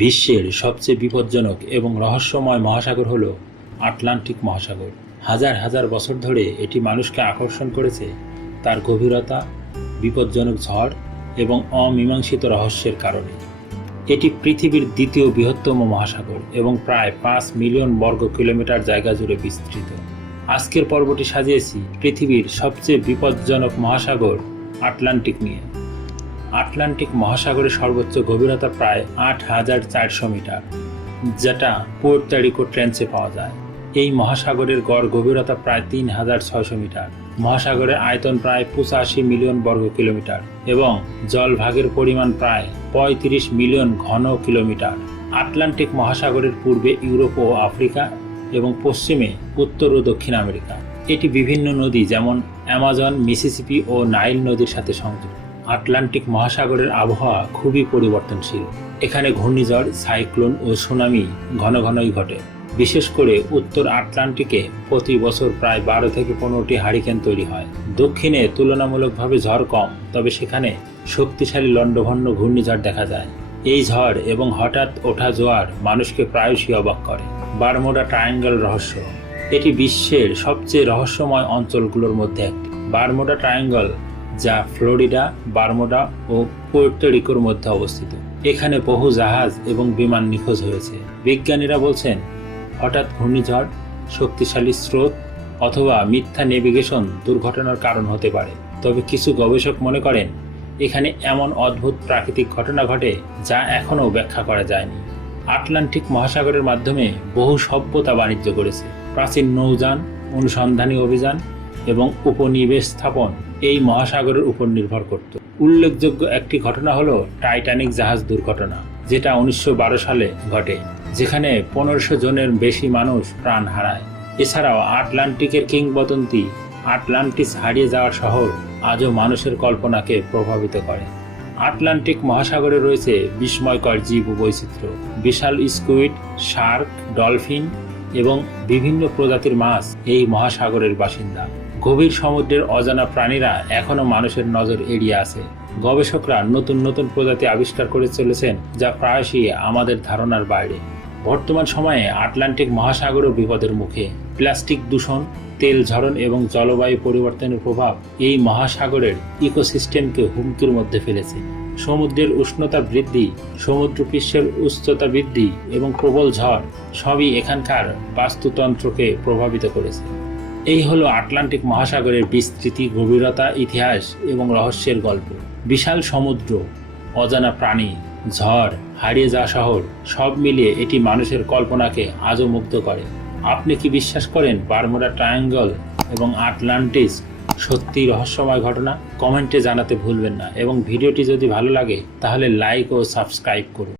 বিশ্বের সবচেয়ে বিপজ্জনক এবং রহস্যময় মহাসাগর হল আটলান্টিক মহাসাগর। হাজার হাজার বছর ধরে এটি মানুষকে আকর্ষণ করেছে। তার গভীরতা, বিপজ্জনক ঝড় এবং অমীমাংসিত রহস্যের কারণে। এটি পৃথিবীর দ্বিতীয় বৃহত্তম মহাসাগর এবং প্রায় পাঁচ মিলিয়ন বর্গ কিলোমিটার জায়গা জুড়ে বিস্তৃত। আজকের পর্বটি সাজিয়েছি পৃথিবীর সবচেয়ে বিপজ্জনক মহাসাগর আটলান্টিক নিয়ে। আটলান্টিক মহাসাগরের সর্বোচ্চ গভীরতা প্রায় আট হাজার চারশো মিটার, যেটা পোর্তো রিকো ট্রেন্সে পাওয়া যায়। এই মহাসাগরের গড় গভীরতা প্রায় তিন হাজার ছয়শো মিটার, মহাসাগরের আয়তন প্রায় পঁচাশি মিলিয়ন বর্গ কিলোমিটার এবং জলভাগের পরিমাণ প্রায় পঁয়ত্রিশ মিলিয়ন ঘন কিলোমিটার। আটলান্টিক মহাসাগরের পূর্বে ইউরোপ ও আফ্রিকা এবং পশ্চিমে উত্তর ও দক্ষিণ আমেরিকা। এটি বিভিন্ন নদী যেমন অ্যামাজন, মিসিসিপি ও নাইল নদীর সাথে সংযুক্ত। আটলান্টিক মহাসাগরের আবহাওয়া খুবই পরিবর্তনশীল। এখানে ঘূর্ণিঝড়, সাইক্লোন ও সুনামি ঘন ঘনই ঘটে। বিশেষ করে উত্তর আটলান্টিকে প্রতি বছর প্রায় বারো থেকে পনেরোটি হারিকেন তৈরি হয়। দক্ষিণে তুলনামূলকভাবে ঝড় কম, তবে সেখানে শক্তিশালী লণ্ডভণ্ড ঘূর্ণিঝড় দেখা যায়। এই ঝড় এবং হঠাৎ ওঠা জোয়ার মানুষকে প্রায়শই অবাক করে। বারমোডা ট্রায়াঙ্গেল রহস্য। এটি বিশ্বের সবচেয়ে রহস্যময় অঞ্চলগুলোর মধ্যে একটি। বারমোডা ট্রায়াঙ্গল যা ফ্লোরিডা, বারমোডা ও পোর্তো রিকোর মধ্যে অবস্থিত। এখানে বহু জাহাজ এবং বিমান নিখোঁজ হয়েছে। বিজ্ঞানীরা বলছেন, হঠাৎ ঘূর্ণিঝড়, শক্তিশালী স্রোত অথবা মিথ্যা নেভিগেশন দুর্ঘটনার কারণ হতে পারে। তবে কিছু গবেষক মনে করেন, এখানে এমন অদ্ভুত প্রাকৃতিক ঘটনা ঘটে যা এখনও ব্যাখ্যা করা যায়নি। আটলান্টিক মহাসাগরের মাধ্যমে বহু সভ্যতা বাণিজ্য করেছে। প্রাচীন নৌযান, অনুসন্ধানী অভিযান এবং উপনিবেশ স্থাপন এই মহাসাগরের উপর নির্ভর করত। উল্লেখযোগ্য একটি ঘটনা হলো টাইটানিক জাহাজ দুর্ঘটনা, যেটা উনিশশো বারো সালে ঘটে, যেখানে পনেরোশো জনের বেশি মানুষ প্রাণ হারায়। এছাড়াও আটলান্টিকের কিংবদন্তি আটলান্টিস হারিয়ে যাওয়ার শহর আজও মানুষের কল্পনাকে প্রভাবিত করে। আটলান্টিক মহাসাগরে রয়েছে বিস্ময়কর জীব বৈচিত্র্য বিশাল স্কুইড, শার্ক, ডলফিন এবং বিভিন্ন প্রজাতির মাছ এই মহাসাগরের বাসিন্দা। গভীর সমুদ্রের অজানা প্রাণীরা এখনও মানুষের নজর এড়িয়ে আছে। গবেষকরা নতুন নতুন প্রজাতি আবিষ্কার করে চলেছেন যা প্রায়শই আমাদের ধারণার বাইরে। বর্তমান সময়ে আটলান্টিক মহাসাগরও বিপদের মুখে। প্লাস্টিক দূষণ, তেল ঝরন এবং জলবায়ু পরিবর্তনের প্রভাব এই মহাসাগরের ইকোসিস্টেমকে হুমকির মধ্যে ফেলেছে। সমুদ্রের উষ্ণতা বৃদ্ধি, সমুদ্রপৃষ্ঠের উচ্চতা বৃদ্ধি এবং প্রবল ঝড় সবই এখানকার বাস্তুতন্ত্রকে প্রভাবিত করেছে। এই হলো আটলান্টিক মহাসাগরের বিস্তৃতি, গভীরতা, ইতিহাস এবং রহস্যের গল্প। বিশাল সমুদ্র, অজানা প্রাণী, ঝড়, হারিয়ে যাওয়া শহর, সব মিলিয়ে এটি মানুষের কল্পনাকে আজও মুগ্ধ করে। আপনি কি বিশ্বাস করেন বারমুডা ট্রায়াঙ্গল এবং আটলান্টিস সত্যি রহস্যময় ঘটনা? কমেন্টে জানাতে ভুলবেন না এবং ভিডিওটি যদি ভালো লাগে, তাহলে লাইক ও সাবস্ক্রাইব করুন।